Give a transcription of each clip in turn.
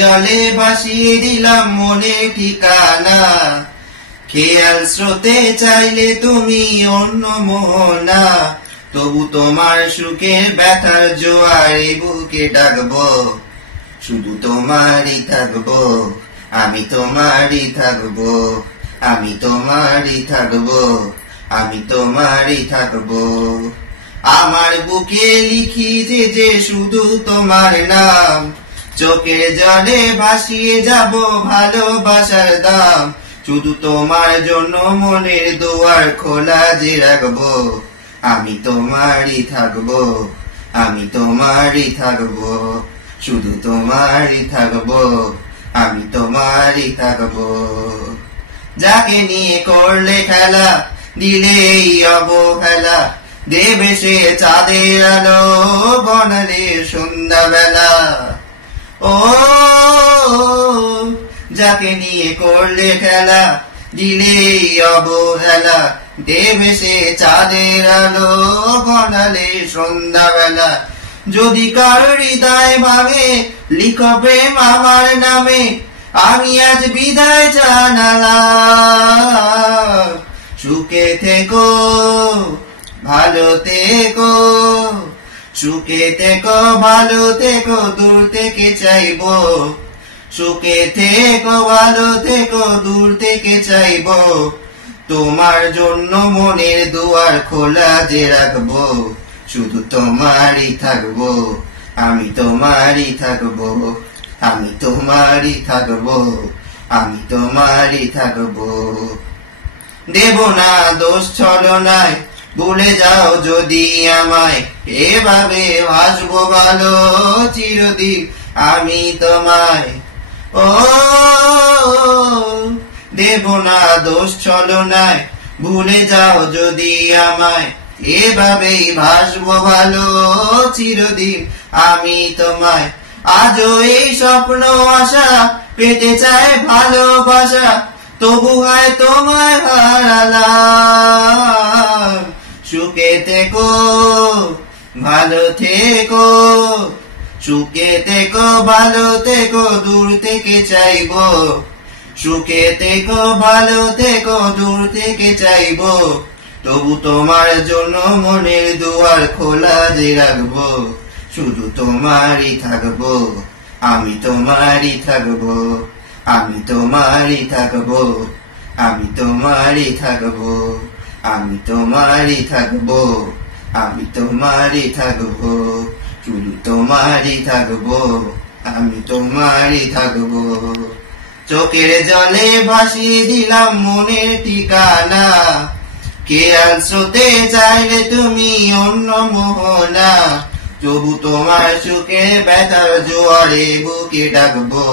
জলে ভাসিয়ে দিলাম মনের ঠিকানা, খেয়াল স্রোতে চাইলে তুমি অন্য মোহনা, তবু তোমার সুখের ব্যথার জোয়ারে বুকে ডাকবো, শুধু তোমারই থাকবো, আমি তোমারই থাকবো, আমি তোমারই থাকবো, আমি তোমারই থাকবো। আমার বুকে লিখি যে শুধু তোমার নাম, চোখের জলে ভাসিয়ে যাব ভালোবাসার দাম, শুধু তোমার জন্য মনের দুয়ার খোলা যে রাখবো, আমি তোমারই থাকবো, আমি তোমারই থাকবো, শুধু তোমারই থাকবো, আমি তোমারই থাকবো। যাকে নিয়ে করলে খেলা, দিলে এই অবহেলা, দেবে সে চাঁদের আলো বনালে সন্ধ্যাবেলা। ও যাকে নিয়ে করলে খেলা, দিলে এই অবহেলা, দেবে সে চাঁদের আলো বনালে সন্ধ্যাবেলা। যদি কারো হৃদয় ভাঙে, লিখো প্রেম আমার নামে, আমি আজ বিদায় জানালাম। সুখে থেকো, ভালো থেকো, সুখে থেকো, ভালো থেকো, দূর থেকে চাইবো, সুখে থেকো, ভালো থেকো, দূর থেকে চাইবো, তোমার জন্য মনের দুয়ার খোলা যে রাখবো, শুধু তোমারই থাকবো, আমি তোমারই থাকবো, আমি তোমারই থাকবো, আমি তোমারই থাকবো। দেব না দোষ ছলনায়, ভুলে যাও যদি আমায়, এভাবে ভাসবো ভালো চিরদিন আমি তোমায়। ও দেব না দোষ ছলনায়, ভুলে যাও যদি আমায়, এভাবেই ভাসবো ভালো চিরদিন আমি তোমায়। আজও এই স্বপ্ন আশা, পেতে চায় ভালোবাসা, তবু হয় তোমায় হারালাম। সুখে থেকো, ভালো থেকো, সুখে থেকো, ভালো থেকো, দূর থেকে চাইবো, সুখে থেকো, ভালো থেকো, দূর থেকে চাইবো, তবু তোমার জন্য মনের দুয়ার খোলা যে রাখবো, শুধু তোমারই থাকবো, আমি তোমারই থাকবো, আমি তোমারই থাকবো, আমি তোমারই থাকবো, আমি তোমারই থাকবো, আমি তোমারই থাকবো, শুধু তোমারই থাকবো, আমি তোমারই থাকবো। চোখের জলে ভাসিয়ে দিলাম মনের ঠিকানা, খেয়াল স্রোতে চাইলে তুমি অন্য মোহনা, তবু তোমার সুখে ব্যথার জোয়ারে বুকে ডাকবো,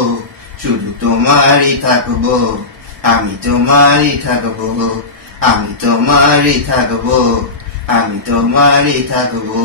শুধু তোমারই থাকবো, আমি তোমারই থাকবো, আমি তোমারই থাকবো, আমি তোমারই থাকবো।